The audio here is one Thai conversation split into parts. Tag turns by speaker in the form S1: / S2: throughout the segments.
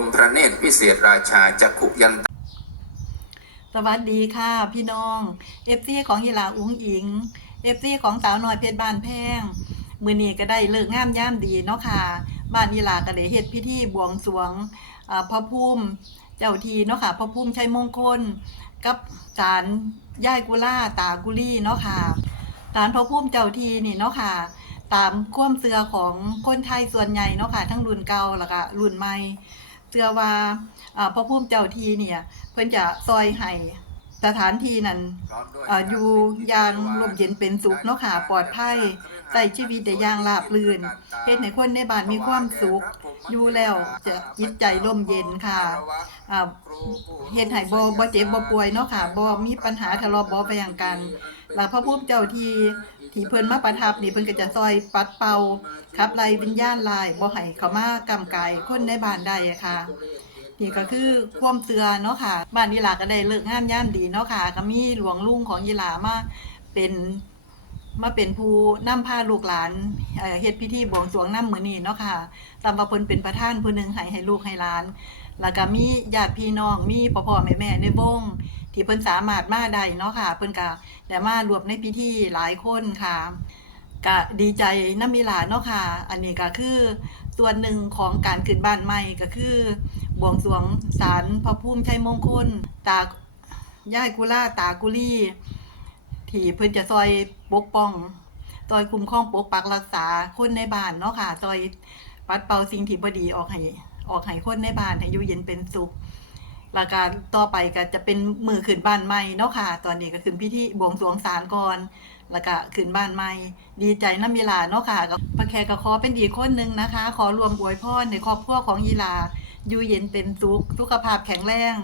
S1: มพระเนตรพิเศษราชาจักขุยันต
S2: สวัสดีค่ะ พี่น้องเอฟซีของยีหลาอุ้งอิงเอฟซีของสาวน้อยเพชรบ้านแพงมือนี้ก็ได้เลิกงามย่ามดีเนาะค่ะบ้านยีหลาก็ได้เฮ็ดพิธีบวงสรวงพระภูมิเจ้าทีเนาะค่ะพระภูมิชัยมงคล กับศาลย่ายกุล่าตากุลี่เนาะค่ะศาลพระภูมิเจ้าทีนี่เนาะค่ะตามความเสือของคนไทยส่วนใหญ่เนาะค่ะทั้งรุ่นเก่าแล้วก็รุ่นใหม่ เสือว่าพระภูมิเจ้าทีเนี่ย เพิ่นจะซอยให้ สถานที่นั้นเอ่ออยู่อย่างร่มเย็นเป็นสุขเนาะค่ะปลอดภัยใช้ชีวิตได้อย่างราบรื่นเฮ็ดให้คนในบ้านมีความสุข อยู่แล้วจะจิตใจร่มเย็นค่ะอ่าเฮ็ดให้บ่บ่เจ็บบ่ป่วยเนาะค่ะบ่มีปัญหาทะเลาะเบาะแว้งกันแล้วพระภูมิเจ้าที่ที่เพิ่นมาประทับนี่เพิ่นก็จะซอยปัดเป่าขับไล่วิญญาณลายบ่ให้เข้ามากำกายคนในบ้านได้อะค่ะ นี่ก็คือความเตือเนาะค่ะ บ้านยีหลาก็ได้เลิกงามย่ามดีเนาะค่ะ ก็มีหลวงลุงของยีหลามาเป็นมาเป็นผู้นำพาลูกหลานเอ่อเฮ็ดพิธีบวงสรวงนำมื้อนี้เนาะค่ะตามว่าเพิ่นเป็นประธานผู้หนึ่งให้ให้ลูกให้หลาน แล้วก็มีญาติพี่น้อง มีพ่อพ่อแม่แม่ในวงที่เพิ่นสามารถมาได้เนาะค่ะ เพิ่นก็ได้มารวมในพิธีหลายคนค่ะก็ดีใจนำมีหลานเนาะค่ะ อันนี้ก็คือส่วนหนึ่งของการขึ้นบ้านใหม่ก็คือ บวงสรวงศาลพระภูมิชัยมงคล ตาย่ายกุล่าตากุลี่ที่เพิ่นจะซอยปกป้องซอยคุ้มครองปกปักรักษาคนในบ้านเนาะค่ะซอยปัดเป่าสิ่งที่บดีออกให้ออกให้คนในบ้านให้อยู่เย็นเป็นสุขแล้วก็ต่อไปก็จะเป็นมือขึ้นบ้านใหม่เนาะค่ะ ตอนนี้ก็ขึ้นพิธีบวงสรวงศาลก่อนแล้วก็ขึ้นบ้านใหม่ ดีใจน้ำยีลาเนาะค่ะกับพระแขกก็ขอเป็นอีกคนหนึ่งนะคะ ขอรวมอวยพรในครอบครัวของยีลา อยู่เย็นเป็นสุขสุขภาพแข็งแรง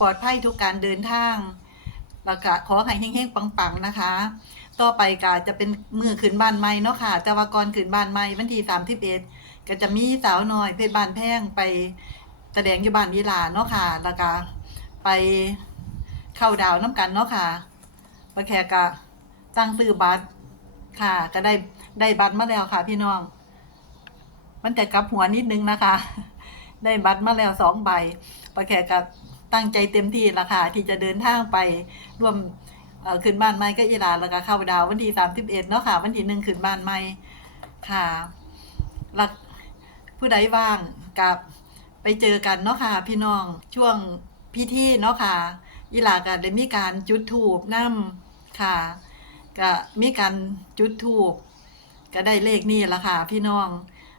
S2: ปลอดภัยทุกการเดินทางแล้วก็ขอให้เฮงๆปังๆนะคะ ต่อไปก็จะเป็นมือขึ้นบ้านใหม่เนาะค่ะแต่ว่าก่อนขึ้นบ้านใหม่วันที่สามที่เอ็ดก็จะมีสาวน้อยเพชรบานแพงไปแสดงอยู่บ้านยีลาเนาะค่ะแล้วก็ไปเข้าดาวน้ำกันเนาะค่ะประแขกก็ตั้งซื้อบัตรค่ะ ก็ได้ได้บัตรมาแล้วค่ะ พี่น้อง มันแต่กลับหัวนิดนึงนะคะ ได้บัตรมาแล้วสองใบประแขกก็ตั้งใจเต็มที่ละค่ะที่จะเดินทางไปร่วมขึ้นบ้านใหม่ก็อีลาแล้วก็เข้าดาววันที่สามสิบเอ็ดเนาะค่ะ วันที่หนึ่งขึ้นบ้านใหม่ค่ะหลักผู้ใดว่างกับไปเจอกันเนาะค่ะ พี่น้องช่วงพิธีเนาะค่ะอีลาก็ได้มีการจุดถูปนํค่ะก็มีการจุดถูปก็ได้เลขนี่ละค่ะ พี่น้อง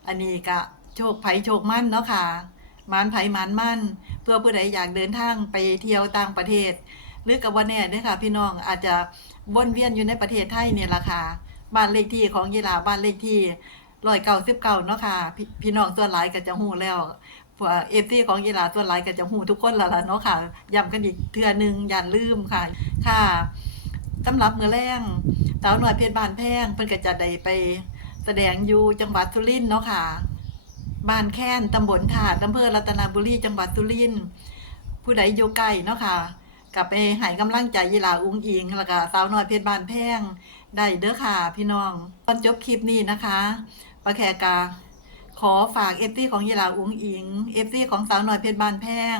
S2: อันนี้ก็ โชคไผโชคมั่นเนาะค่ะมานไผหมานมั่น เพื่อผู้ใดอยากเดินทางไปเที่ยวต่างประเทศ หรือกับว่าแน่เด้อค่ะ พี่น้องอาจจะวนเวียนอยู่ในประเทศไทยเนี่ยละค่ะบ้านเลขที่ของยีราบ้านเลขที่ร้อยเก้าสิบเก้าเนาะค่ะพี่พี่น้องส่วนหลายก็จะหูแล้วพวกเอฟซีของยีราส่วนหลายก็จะหูทุกคนละละเนาะค่ะย้ำกันอีกเทือหนึงอย่าลืมค่ะ ค่ะสำหรับมือแรงสาวหน่อยเพชรบานแพงเพิ่นก็จะได้ไปแสดงอยู่จังหวัดสุรินทร์เนาะค่ะ บ้านแค้นตำบลถาดอำเภอรัตนบุรีจังหวัดสุรินทร์ผู้ใดอยู่ใกล้เนาะค่ะกลับไปให้กำลังใจยีลาอุ้งอิงแล้วก็สาวน้อยเพชรบานแพงได้เด้อค่ะพี่น้องตอนจบคลิปนี้นะคะปะแขกาขอฝากเอฟซีของยีลาอุ้งอิงเอฟซีของสาวน้อยเพชรบานแพง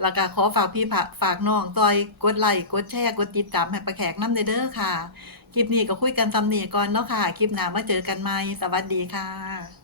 S2: แล้วก็ขอฝากพี่ผักฝากน้องซอยกดไลค์กดแชร์กดติดตามให้ปะแขกน้ำเด้อค่ะคลิปนี้ก็คุยกันซ้ำนี่ก่อนเนาะค่ะ คลิปหน้ามาเจอกันใหม่ สวัสดีค่ะ